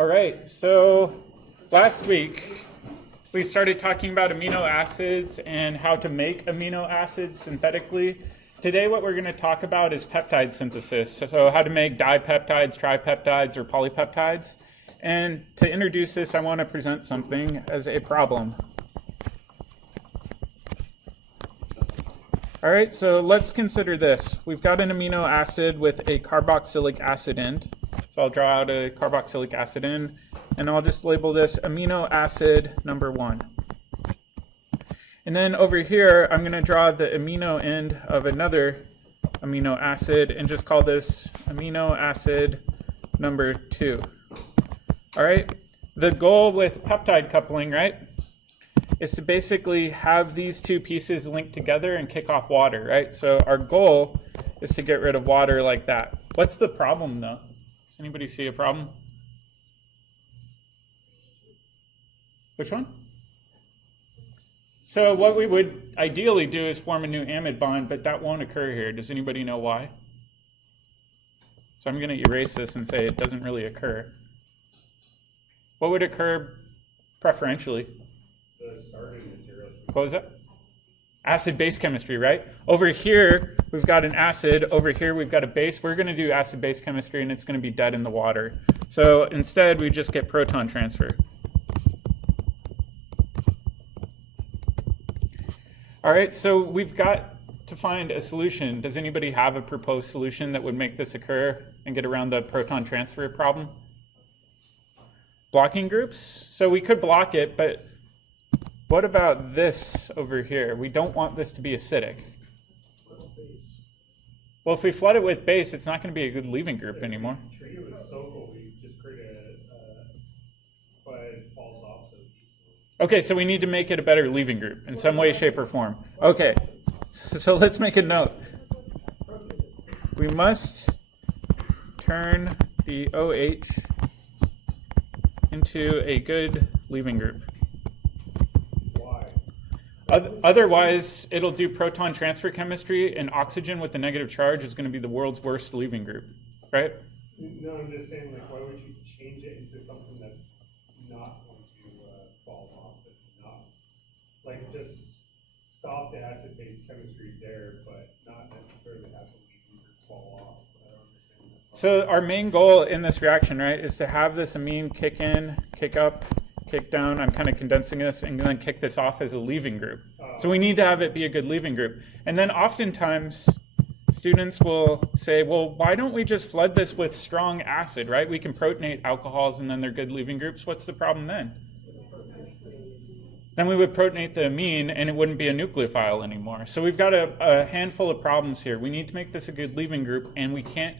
All right, so last week we started talking about amino acids and how to make amino acids synthetically. Today what we're going to talk about is peptide synthesis, so how to make dipeptides, tripeptides, or polypeptides. And to introduce this, I want to present something as a problem. All right, so let's consider this. We've got an amino acid with a carboxylic acid end. So I'll draw out a carboxylic acid end, and I'll just label this amino acid number 1. And then over here, I'm going to draw the amino end of another amino acid and just call this amino acid number 2. All right, the goal with peptide coupling, right, is to basically have these two pieces linked together and kick off water, right? So our goal is to get rid of water like that. What's the problem, though? Does anybody see a problem? Which one? So what we would ideally do is form a new amide bond, but that won't occur here. Does anybody know why? So I'm going to erase this and say it doesn't really occur. What would occur preferentially? The starting material. What was that? Acid-base chemistry, right? Over here, we've got an acid. Over here, we've got a base. We're going to do acid-base chemistry, and it's going to be dead in the water. So instead, we just get proton transfer. All right, so we've got to find a solution. Does anybody have a proposed solution that would make this occur and get around the proton transfer problem? Blocking groups? So we could block it, but what about this over here? We don't want this to be acidic. Well, if we flood it with base, it's not going to be a good leaving group anymore. Treat it with SOCO, we just create but it falls off. Okay, so we need to make it a better leaving group in some way, shape, or form. Okay, so let's make a note. We must turn the OH into a good leaving group. Otherwise, it'll do proton transfer chemistry, and oxygen with a negative charge is going to be the world's worst leaving group, right? No, I'm just saying, like, why would you change it into something that's not going to fall off? That's not, like, just stop the acid-base chemistry there, but not necessarily have the leaving group fall off. I don't understand that. So our main goal in this reaction, right, is to have this amine kick in, kick up, kick down. I'm kind of condensing this and then kick this off as a leaving group. So we need to have it be a good leaving group. And then oftentimes students will say, well, why don't we just flood this with strong acid, right? We can protonate alcohols and then they're good leaving groups. What's the problem then? Then we would protonate the amine and it wouldn't be a nucleophile anymore. So we've got a handful of problems here. We need to make this a good leaving group, and we can't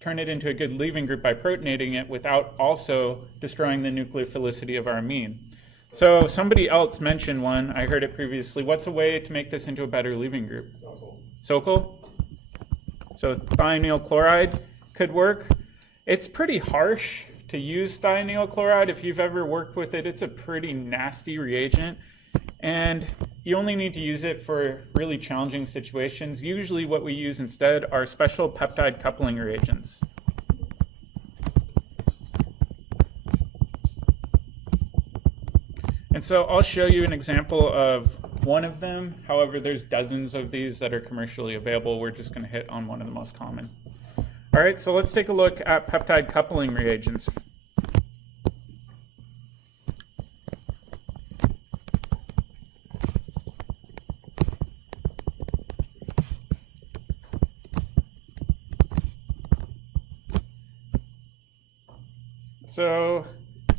turn it into a good leaving group by protonating it without also destroying the nucleophilicity of our amine. So somebody else mentioned one, I heard it previously. What's a way to make this into a better leaving group? SOCO? So thionyl chloride could work. It's pretty harsh to use thionyl chloride. If you've ever worked with it, it's a pretty nasty reagent. And you only need to use it for really challenging situations. Usually what we use instead are special peptide coupling reagents. And so I'll show you an example of one of them. However, there's dozens of these that are commercially available. We're just going to hit on one of the most common. All right, so let's take a look at peptide coupling reagents. So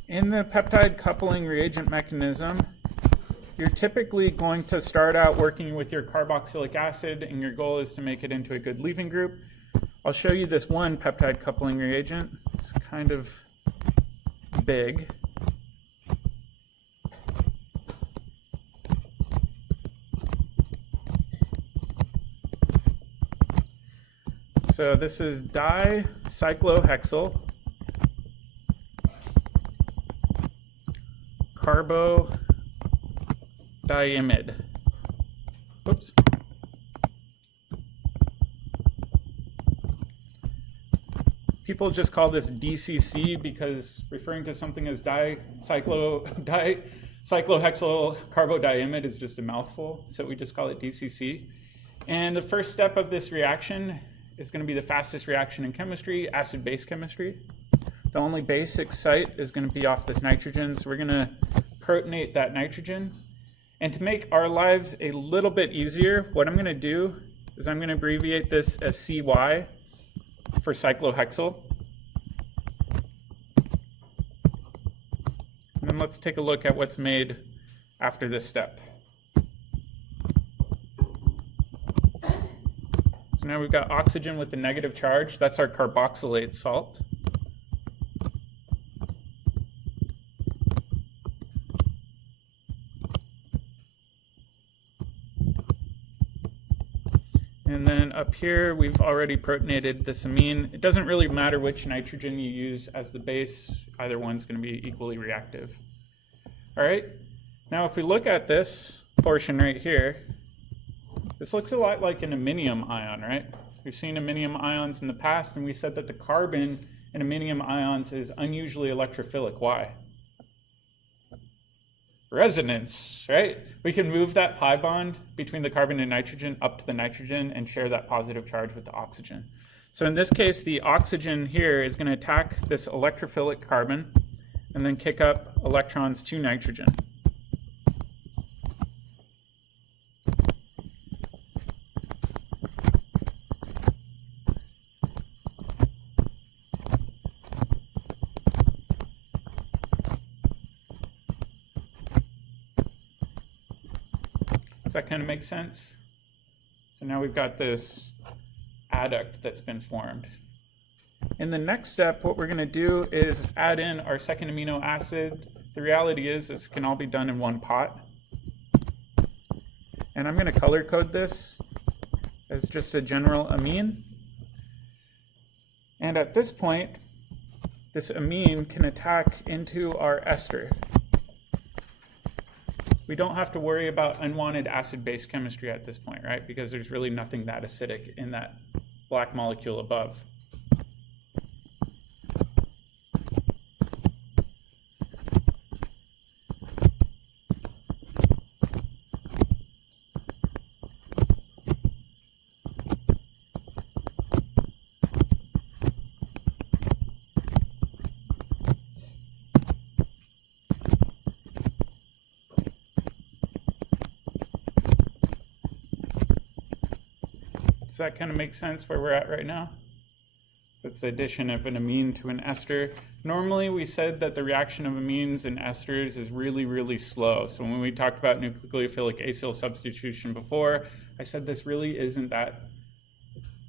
in the peptide coupling reagent mechanism, you're typically going to start out working with your carboxylic acid, and your goal is to make it into a good leaving group. I'll show you this one peptide coupling reagent. It's kind of big. So this is dicyclohexyl carbodiimide. Whoops. people just call this DCC because referring to something as cyclohexyl carbodiimide is just a mouthful, so we just call it DCC. And the first step of this reaction is going to be the fastest reaction in chemistry, acid-base chemistry. The only basic site is going to be off this nitrogen, so we're going to protonate that nitrogen. And to make our lives a little bit easier, what I'm going to do is I'm going to abbreviate this as CY for cyclohexyl. And then let's take a look at what's made after this step. So now we've got oxygen with the negative charge. That's our carboxylate salt. And then up here, we've already protonated this amine. It doesn't really matter which nitrogen you use as the base. Either one's going to be equally reactive. All right. Now, if we look at this portion right here, this looks a lot like an iminium ion, right? We've seen iminium ions in the past, and we said that the carbon in iminium ions is unusually electrophilic. Why? Resonance, right? We can move that pi bond between the carbon and nitrogen up to the nitrogen and share that positive charge with the oxygen. So in this case, the oxygen here is going to attack this electrophilic carbon and then kick up electrons to nitrogen. Does that kind of make sense? So now we've got this adduct that's been formed. In the next step, what we're going to do is add in our second amino acid. The reality is this can all be done in one pot. And I'm going to color code this as just a general amine. And at this point, this amine can attack into our ester. We don't have to worry about unwanted acid-base chemistry at this point, right? Because there's really nothing that acidic in that black molecule above. Does that kind of make sense where we're at right now? So it's the addition of an amine to an ester. Normally we said that the reaction of amines and esters is really, really slow. So when we talked about nucleophilic acyl substitution before, I said this really isn't that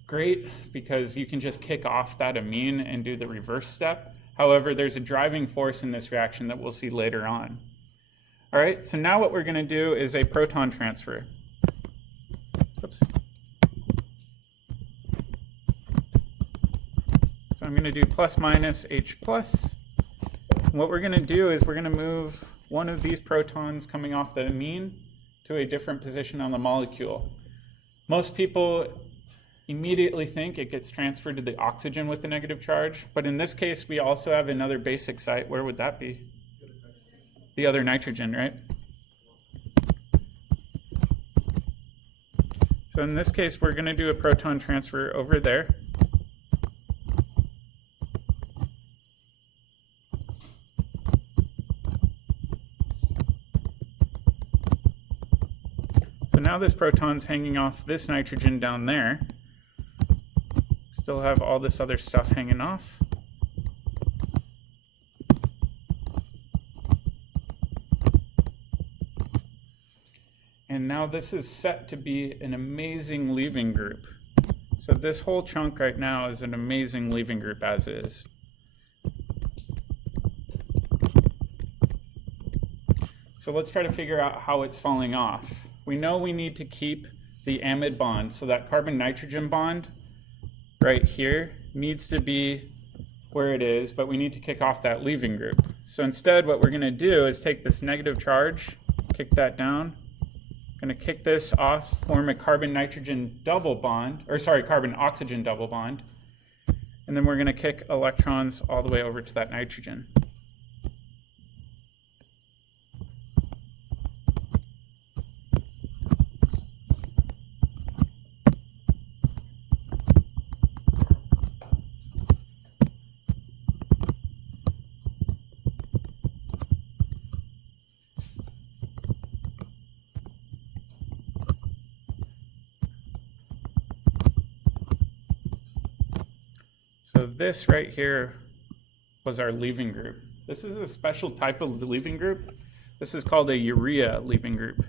great because you can just kick off that amine and do the reverse step. However, there's a driving force in this reaction that we'll see later on. All right, so now what we're going to do is a proton transfer. Oops. So I'm going to do plus minus H plus. And what we're going to do is we're going to move one of these protons coming off the amine to a different position on the molecule. Most people immediately think it gets transferred to the oxygen with the negative charge, but in this case we also have another basic site. Where would that be? The other nitrogen, right? So in this case we're going to do a proton transfer over there. Now this proton's hanging off this nitrogen down there. Still have all this other stuff hanging off. And now this is set to be an amazing leaving group. So this whole chunk right now is an amazing leaving group as is. So let's try to figure out how it's falling off. We know we need to keep the amide bond, so that carbon-nitrogen bond right here needs to be where it is, but we need to kick off that leaving group. So instead what we're going to do is take this negative charge, kick that down, going to kick this off, form a carbon-nitrogen double bond, or sorry, carbon-oxygen double bond, and then we're going to kick electrons all the way over to that nitrogen. So this right here was our leaving group. This is a special type of leaving group. This is called a urea leaving group.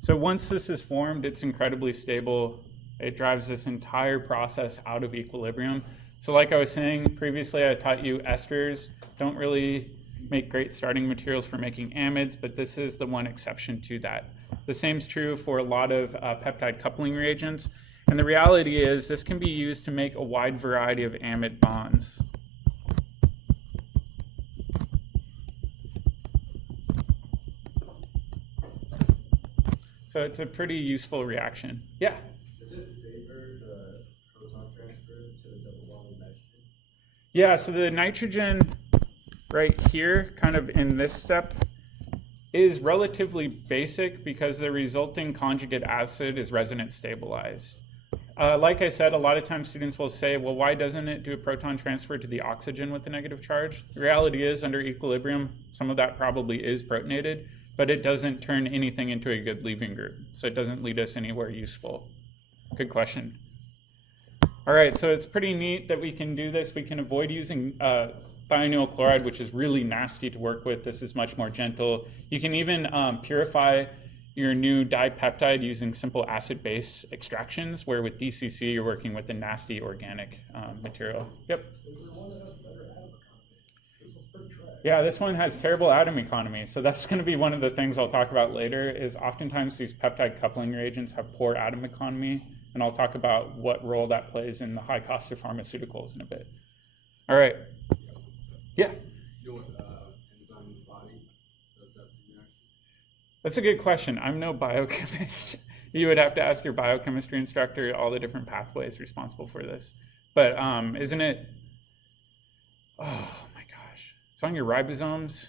So once this is formed, it's incredibly stable. It drives this entire process out of equilibrium. So like I was saying previously, I taught you esters don't really make great starting materials for making amides, but this is the one exception to that. The same is true for a lot of peptide coupling reagents. And the reality is this can be used to make a wide variety of amide bonds. So it's a pretty useful reaction. Yeah? Does it favor the proton transfer to the double bond nitrogen? Yeah, so the nitrogen right here, kind of in this step, is relatively basic because the resulting conjugate acid is resonance stabilized. Like I said, a lot of times students will say, well, why doesn't it do a proton transfer to the oxygen with the negative charge? The reality is, under equilibrium, some of that probably is protonated, but it doesn't turn anything into a good leaving group, so it doesn't lead us anywhere useful. Good question. All right, so it's pretty neat that we can do this. We can avoid using thionyl chloride, which is really nasty to work with. This is much more gentle. You can even purify your new dipeptide using simple acid-base extractions, where with DCC you're working with the nasty organic material. Yep. Is there one that has better atom economy? This one's pretty trash. Yeah, this one has terrible atom economy. So that's going to be one of the things I'll talk about later, is oftentimes these peptide coupling reagents have poor atom economy, and I'll talk about what role that plays in the high cost of pharmaceuticals in a bit. All right. Yeah. You know what enzyme in the body does that same reaction? That's a good question. I'm no biochemist. You would have to ask your biochemistry instructor all the different pathways responsible for this. But isn't it, oh my gosh, it's on your ribosomes.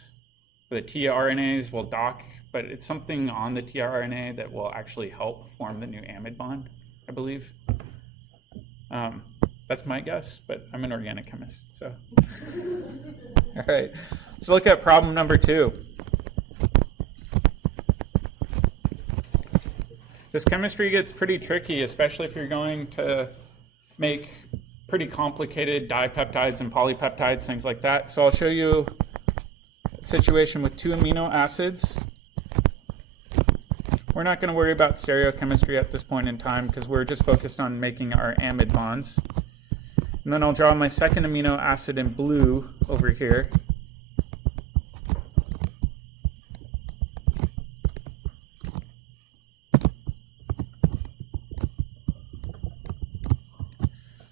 The tRNAs will dock, but it's something on the tRNA that will actually help form the new amide bond, I believe. That's my guess, but I'm an organic chemist, so. All right, let's look at problem number 2. This chemistry gets pretty tricky, especially if you're going to make pretty complicated dipeptides and polypeptides, things like that. So I'll show you a situation with 2 amino acids. We're not going to worry about stereochemistry at this point in time because we're just focused on making our amide bonds. And then I'll draw my second amino acid in blue over here.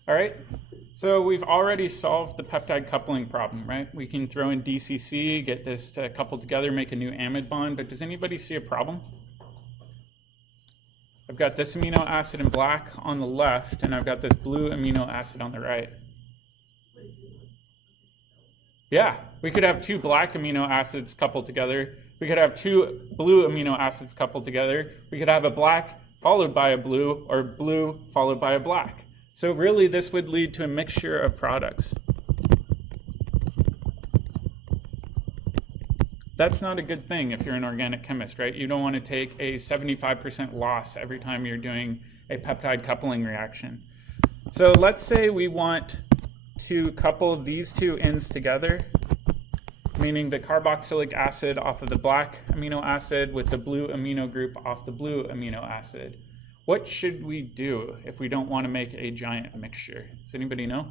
All right, so we've already solved the peptide coupling problem, right? We can throw in DCC, get this to couple together, make a new amide bond, but does anybody see a problem? I've got this amino acid in black on the left, and I've got this blue amino acid on the right. Yeah, we could have 2 black amino acids coupled together. We could have 2 blue amino acids coupled together. We could have a black followed by a blue, or blue followed by a black. So really, this would lead to a mixture of products. That's not a good thing if you're an organic chemist, right? You don't want to take a 75% loss every time you're doing a peptide coupling reaction. So let's say we want to couple these 2 ends together, meaning the carboxylic acid off of the black amino acid with the blue amino group off the blue amino acid. What should we do if we don't want to make a giant mixture? Does anybody know?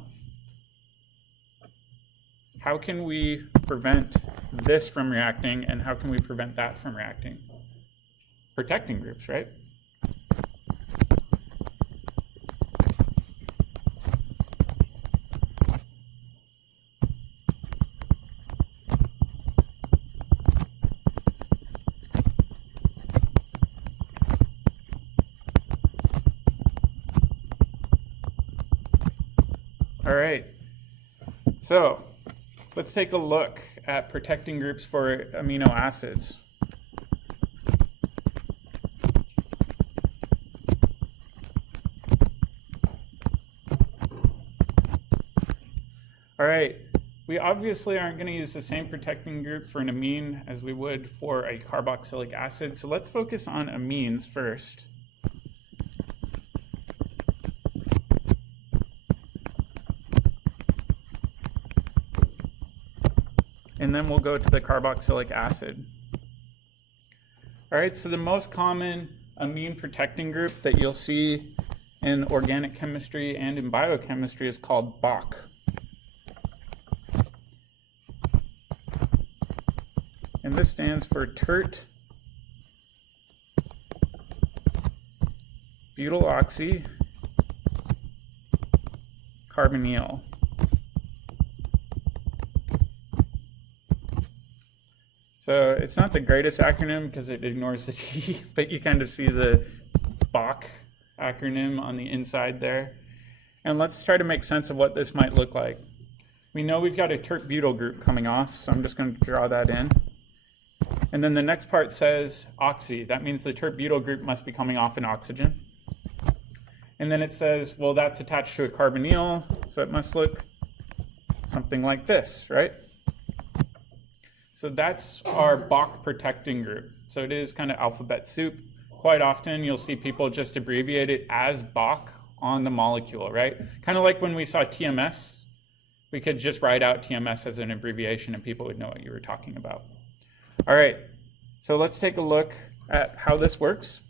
How can we prevent this from reacting, and how can we prevent that from reacting? Protecting groups, right? All right. So let's take a look at protecting groups for amino acids. All right, we obviously aren't going to use the same protecting group for an amine as we would for a carboxylic acid, so let's focus on amines first. And then we'll go to the carboxylic acid. All right, so the most common amine protecting group that you'll see in organic chemistry and in biochemistry is called BOC. And this stands for tert butyloxy carbonyl. So it's not the greatest acronym because it ignores the T, but you kind of see the BOC acronym on the inside there. And let's try to make sense of what this might look like. We know we've got a tert butyl group coming off, so I'm just going to draw that in. And then the next part says oxy. That means the tert butyl group must be coming off an oxygen. And then it says, well, that's attached to a carbonyl, so it must look something like this, right? So that's our BOC protecting group. So it is kind of alphabet soup. Quite often you'll see people just abbreviate it as BOC on the molecule, right? Kind of like when we saw TMS, we could just write out TMS as an abbreviation and people would know what you were talking about. All right, so let's take a look at how this works.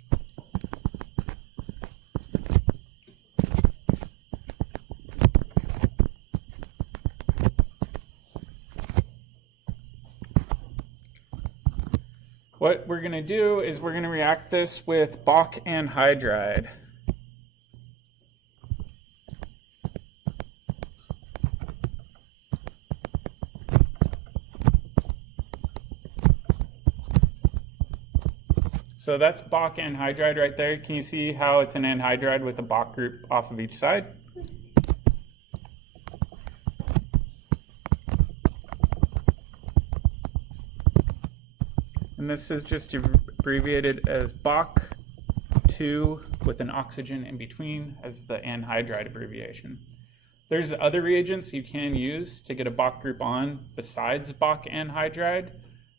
What we're going to do is we're going to react this with BOC anhydride. So that's BOC anhydride right there. Can you see how it's an anhydride with a BOC group off of each side? And this is just abbreviated as BOC 2 with an oxygen in between as the anhydride abbreviation. There's other reagents you can use to get a BOC group on besides BOC anhydride.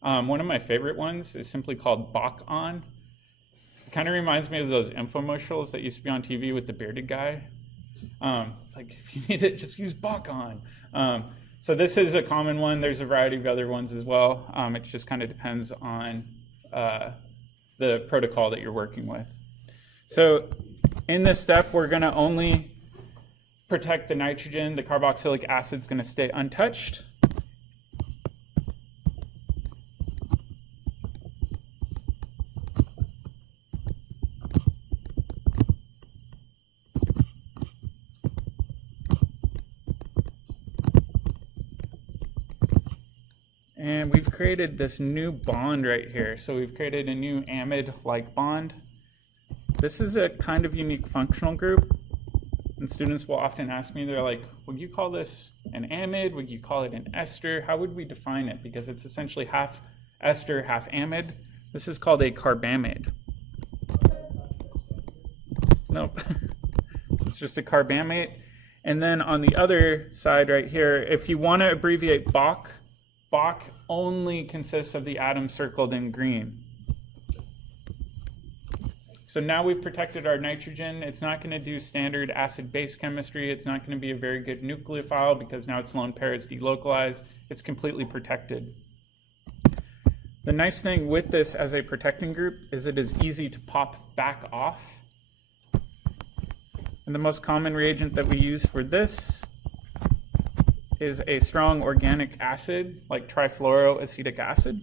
One of my favorite ones is simply called BOC on. It kind of reminds me of those infomercials that used to be on TV with the bearded guy. It's like, if you need it, just use BOC on. So this is a common one. There's a variety of other ones as well. It just kind of depends on the protocol that you're working with. So in this step, we're going to only protect the nitrogen. The carboxylic acid is going to stay untouched. And we've created this new bond right here. So we've created a new amide-like bond. This is a kind of unique functional group. And students will often ask me, they're like, would you call this an amide? Would you call it an ester? How would we define it? Because it's essentially half ester, half amide. This is called a carbamide. Nope. It's just a carbamate. And then on the other side right here, if you want to abbreviate BOC, BOC only consists of the atom circled in green. So now we've protected our nitrogen. It's not going to do standard acid-base chemistry. It's not going to be a very good nucleophile because now its lone pair is delocalized. It's completely protected. The nice thing with this as a protecting group is it is easy to pop back off. And the most common reagent that we use for this is a strong organic acid like trifluoroacetic acid.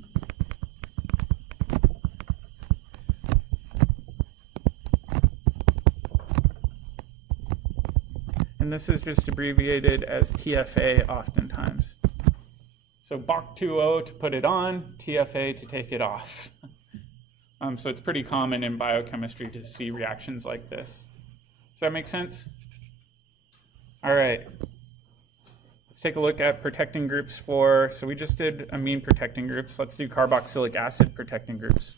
And this is just abbreviated as TFA oftentimes. So BOC2O to put it on, TFA to take it off. So it's pretty common in biochemistry to see reactions like this. Does that make sense? All right. Let's take a look at protecting groups for, so we just did amine protecting groups. Let's do carboxylic acid protecting groups.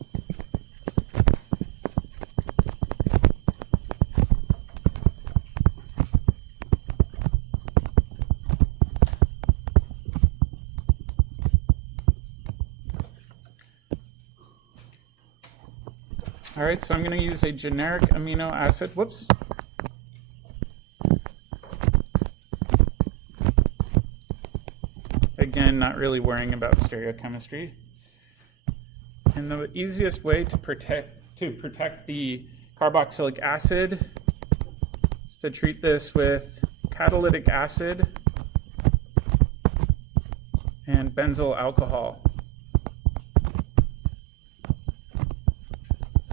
All right, so I'm going to use a generic amino acid. Whoops. Again, not really worrying about stereochemistry. And the easiest way to protect the carboxylic acid is to treat this with catalytic acid and benzyl alcohol.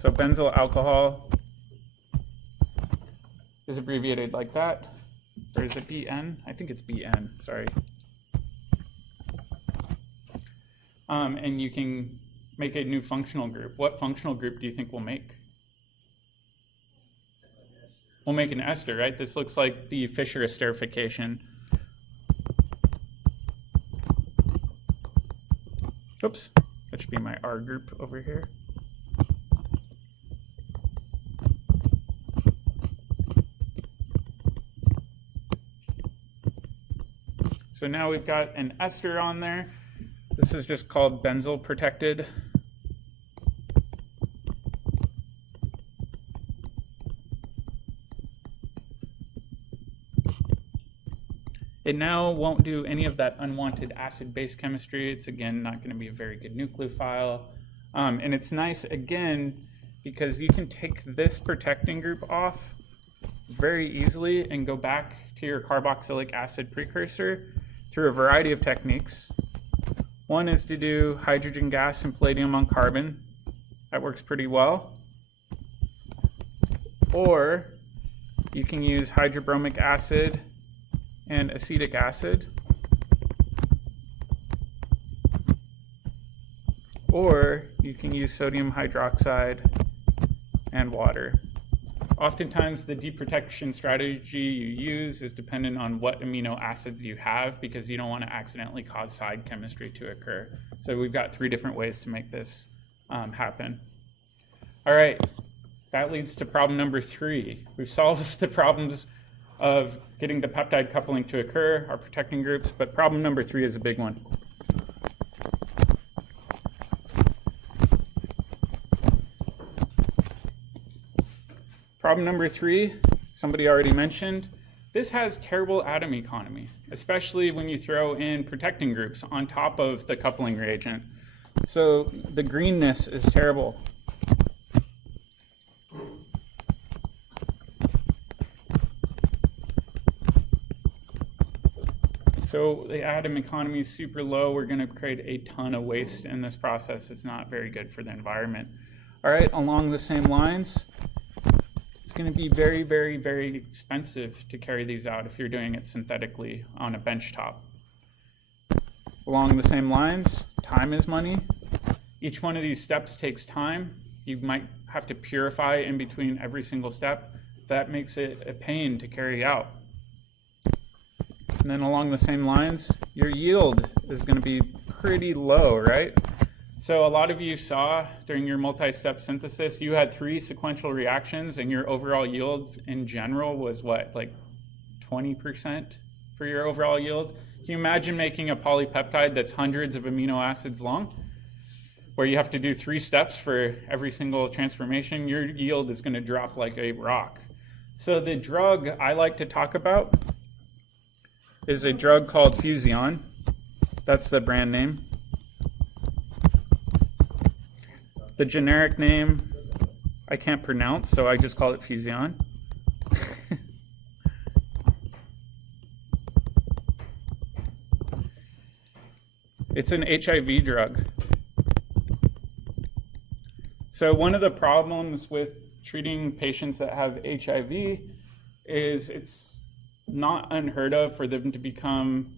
So benzyl alcohol is abbreviated like that. Or is it BN? I think it's BN, sorry. And you can make a new functional group. What functional group do you think we'll make? We'll make an ester, right? This looks like the Fischer esterification. Oops, that should be my R group over here. So now we've got an ester on there. This is just called benzyl protected. It now won't do any of that unwanted acid-base chemistry. It's again not going to be a very good nucleophile. And it's nice again because you can take this protecting group off very easily and go back to your carboxylic acid precursor through a variety of techniques. One is to do hydrogen gas and palladium on carbon. That works pretty well. Or you can use hydrobromic acid and acetic acid. Or you can use sodium hydroxide and water. Oftentimes, the deprotection strategy you use is dependent on what amino acids you have because you don't want to accidentally cause side chemistry to occur. So we've got 3 different ways to make this happen. All right, that leads to problem number 3. We've solved the problems of getting the peptide coupling to occur, our protecting groups, but problem number 3 is a big one. Problem number 3, somebody already mentioned, this has terrible atom economy, especially when you throw in protecting groups on top of the coupling reagent. So the greenness is terrible. So the atom economy is super low. We're going to create a ton of waste in this process. It's not very good for the environment. All right, along the same lines, it's going to be very, very, very expensive to carry these out if you're doing it synthetically on a bench top. Along the same lines, time is money. Each one of these steps takes time. You might have to purify in between every single step. That makes it a pain to carry out. And then along the same lines, your yield is going to be pretty low, right? So a lot of you saw during your multi-step synthesis, you had 3 sequential reactions and your overall yield in general was what, like 20% for your overall yield? Can you imagine making a polypeptide that's hundreds of amino acids long, where you have to do 3 steps for every single transformation? Your yield is going to drop like a rock. So the drug I like to talk about is a drug called Fusion. That's the brand name. The generic name I can't pronounce, so I just call it Fusion. It's an HIV drug. So one of the problems with treating patients that have HIV is it's not unheard of for them to become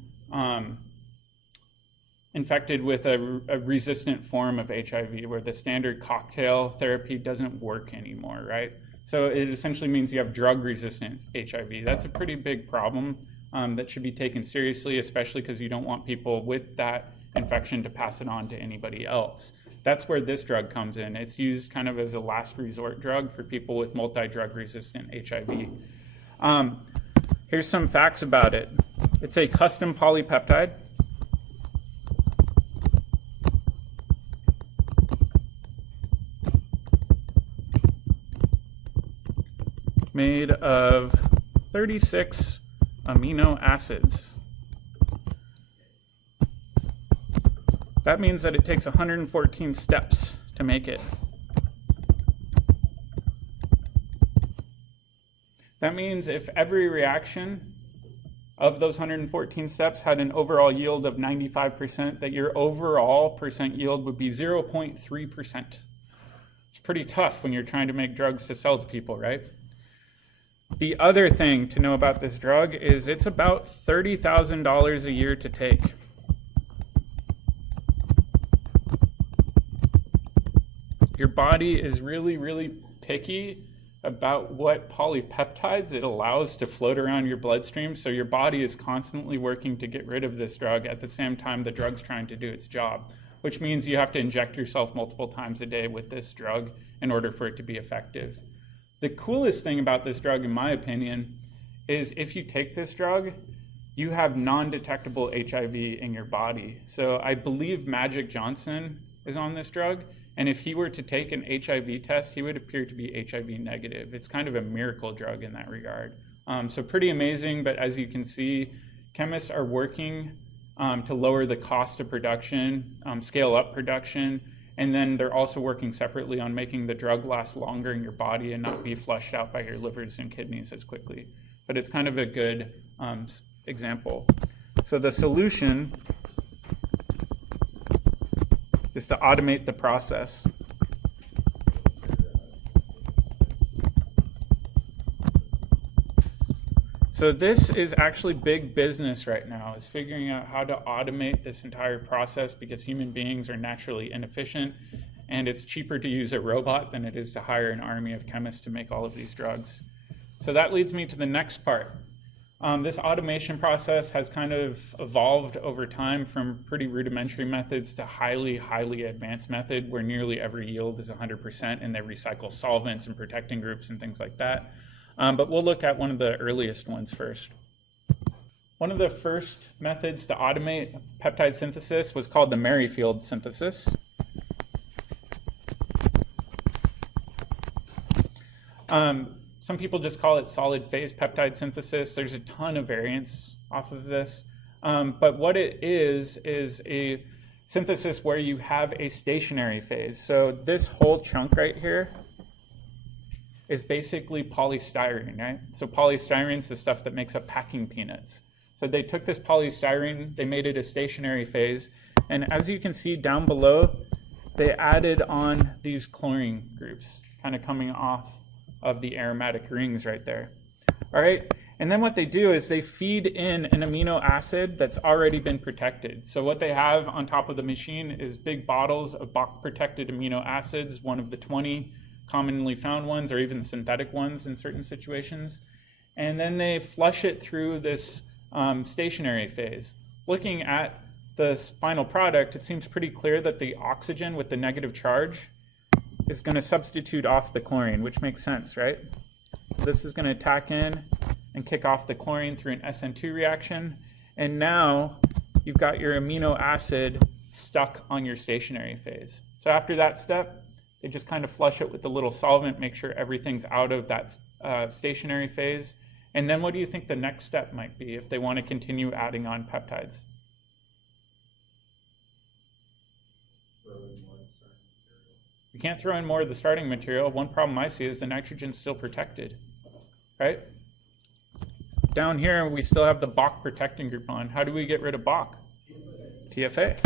infected with a resistant form of HIV, where the standard cocktail therapy doesn't work anymore, right? So it essentially means you have drug-resistant HIV. That's a pretty big problem that should be taken seriously, especially because you don't want people with that infection to pass it on to anybody else. That's where this drug comes in. It's used kind of as a last resort drug for people with multi-drug resistant HIV. Here's some facts about it. It's a custom polypeptide. Made of 36 amino acids. That means that it takes 114 steps to make it. That means if every reaction of those 114 steps had an overall yield of 95%, that your overall percent yield would be 0.3%. It's pretty tough when you're trying to make drugs to sell to people, right? The other thing to know about this drug is it's about $30,000 a year to take. Your body is really, really picky about what polypeptides it allows to float around your bloodstream, so your body is constantly working to get rid of this drug at the same time the drug's trying to do its job, which means you have to inject yourself multiple times a day with this drug in order for it to be effective. The coolest thing about this drug, in my opinion, is if you take this drug, you have non-detectable HIV in your body. So I believe Magic Johnson is on this drug, and if he were to take an HIV test, he would appear to be HIV negative. It's kind of a miracle drug in that regard. So pretty amazing, but as you can see, chemists are working to lower the cost of production, scale up production, and then they're also working separately on making the drug last longer in your body and not be flushed out by your livers and kidneys as quickly. But it's kind of a good example. So the solution is to automate the process. So this is actually big business right now, is figuring out how to automate this entire process, because human beings are naturally inefficient, and it's cheaper to use a robot than it is to hire an army of chemists to make all of these drugs. So that leads me to the next part. This automation process has kind of evolved over time from pretty rudimentary methods to highly advanced method where nearly every yield is 100% and they recycle solvents and protecting groups and things like that. But we'll look at one of the earliest ones first. One of the first methods to automate peptide synthesis was called the Merrifield synthesis. Some people just call it solid phase peptide synthesis. There's a ton of variants off of this. But what it is a synthesis where you have a stationary phase. So this whole chunk right here is basically polystyrene, right? So polystyrene is the stuff that makes up packing peanuts. So they took this polystyrene, they made it a stationary phase, and as you can see down below, they added on these chlorine groups, kind of coming off of the aromatic rings right there. All right, and then what they do is they feed in an amino acid that's already been protected. So what they have on top of the machine is big bottles of Bach-protected amino acids, one of the 20 commonly found ones, or even synthetic ones in certain situations. And then they flush it through this stationary phase. Looking at the final product, it seems pretty clear that the oxygen with the negative charge is going to substitute off the chlorine, which makes sense, right? So this is going to attack in and kick off the chlorine through an SN2 reaction. And now you've got your amino acid stuck on your stationary phase. So after that step, they just kind of flush it with a little solvent, make sure everything's out of that stationary phase. And then what do you think the next step might be if they want to continue adding on peptides? You can't throw in more of the starting material. One problem I see is the nitrogen's still protected, right? Down here, we still have the Bach protecting group on. How do we get rid of Bach? TFA.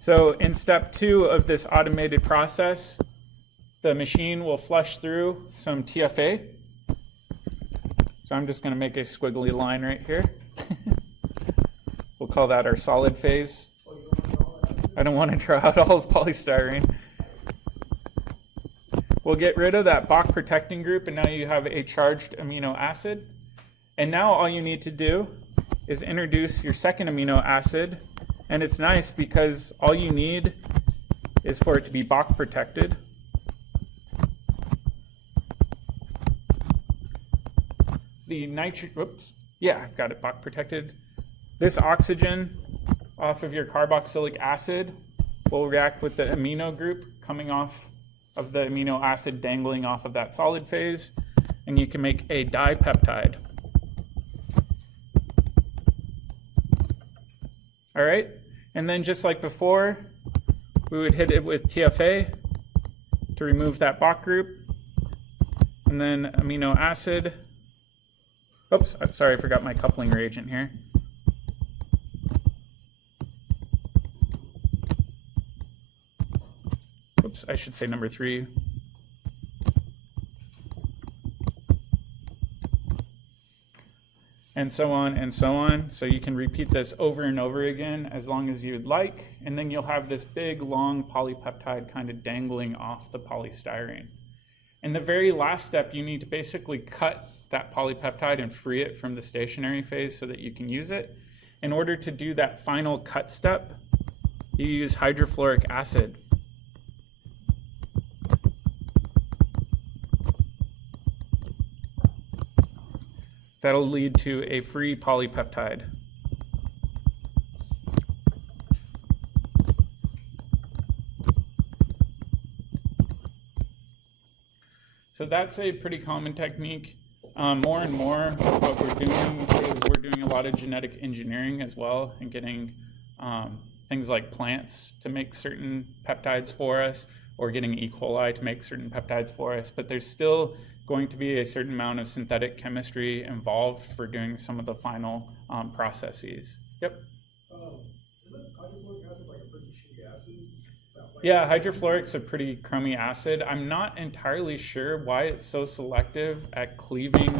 So in step 2 of this automated process, the machine will flush through some TFA. So I'm just going to make a squiggly line right here. We'll call that our solid phase. I don't want to draw out all of polystyrene. We'll get rid of that Bach protecting group, and now you have a charged amino acid. And now all you need to do is introduce your second amino acid. And it's nice because all you need is for it to be Bach protected. The I've got it Bach protected. This oxygen off of your carboxylic acid will react with the amino group coming off of the amino acid dangling off of that solid phase, and you can make a dipeptide. All right, and then just like before, we would hit it with TFA to remove that Bach group, and then amino acid. Oops, sorry, I forgot my coupling reagent here. Oops, I should say number 3. And so on and so on. So you can repeat this over and over again as long as you'd like, and then you'll have this big, long polypeptide kind of dangling off the polystyrene. In the very last step, you need to basically cut that polypeptide and free it from the stationary phase so that you can use it. In order to do that final cut step, you use hydrofluoric acid. That'll lead to a free polypeptide. So that's a pretty common technique. More and more what we're doing is we're doing a lot of genetic engineering as well and getting things like plants to make certain peptides for us, or getting E. coli to make certain peptides for us. But there's still going to be a certain amount of synthetic chemistry involved for doing some of the final processes. Yep. Isn't hydrofluoric acid like a pretty shitty acid? Yeah, hydrofluoric's a pretty crummy acid. I'm not entirely sure why it's so selective at cleaving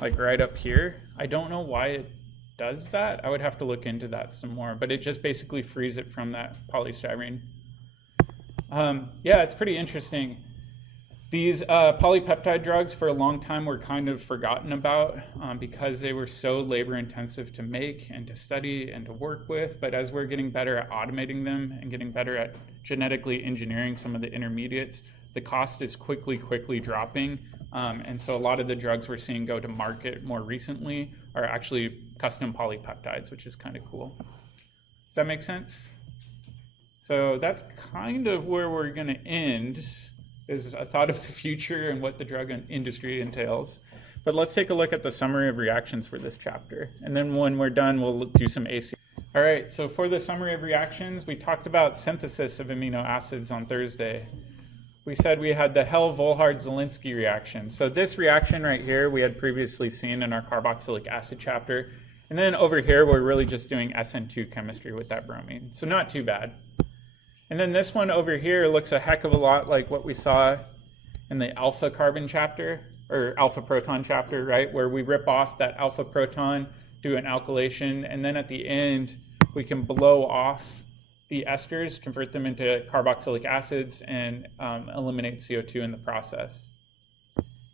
like right up here. I don't know why it does that. I would have to look into that some more, but it just basically frees it from that polystyrene. Yeah, it's pretty interesting. These polypeptide drugs for a long time were kind of forgotten about because they were so labor intensive to make and to study and to work with. But as we're getting better at automating them and getting better at genetically engineering some of the intermediates, the cost is quickly dropping. And so a lot of the drugs we're seeing go to market more recently are actually custom polypeptides, which is kind of cool. Does that make sense? So that's kind of where we're going to end, is a thought of the future and what the drug industry entails. But let's take a look at the summary of reactions for this chapter. And then when we're done, we'll do some AC. All right, so for the summary of reactions, we talked about synthesis of amino acids on Thursday. We said we had the Hell-Volhard-Zelinsky reaction. So this reaction right here, we had previously seen in our carboxylic acid chapter. And then over here, we're really just doing SN2 chemistry with that bromine. So not too bad. And then this one over here looks a heck of a lot like what we saw in the alpha carbon chapter, or alpha proton chapter, right? Where we rip off that alpha proton, do an alkylation, and then at the end, we can blow off the esters, convert them into carboxylic acids, and eliminate CO2 in the process.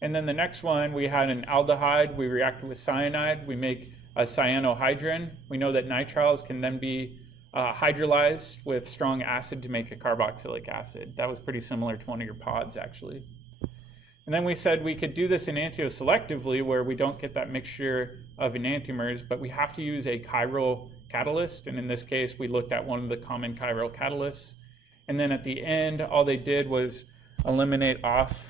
And then the next one, we had an aldehyde. We reacted with cyanide. We make a cyanohydrin. We know that nitriles can then be hydrolyzed with strong acid to make a carboxylic acid. That was pretty similar to one of your pods, actually. And then we said we could do this enantioselectively, where we don't get that mixture of enantiomers, but we have to use a chiral catalyst. And in this case, we looked at one of the common chiral catalysts. And then at the end, all they did was eliminate off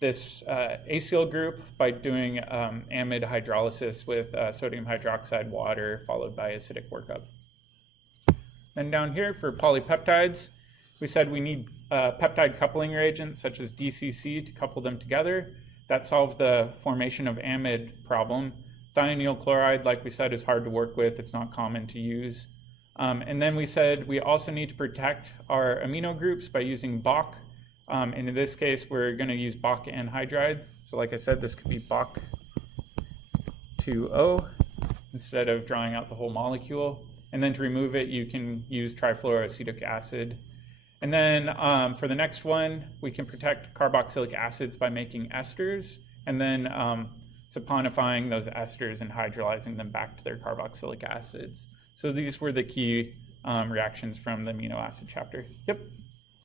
this acyl group by doing amide hydrolysis with sodium hydroxide water, followed by acidic workup. Then down here for polypeptides, we said we need peptide coupling reagents such as DCC to couple them together. That solved the formation of amide problem. Thionyl chloride, like we said, is hard to work with. It's not common to use. And then we said we also need to protect our amino groups by using Bach. And in this case, we're going to use Bach anhydride. So like I said, this could be Bach 2O instead of drawing out the whole molecule. And then to remove it, you can use trifluoroacetic acid. And then for the next one, we can protect carboxylic acids by making esters. And then saponifying those esters and hydrolyzing them back to their carboxylic acids. So these were the key reactions from the amino acid chapter. Yep.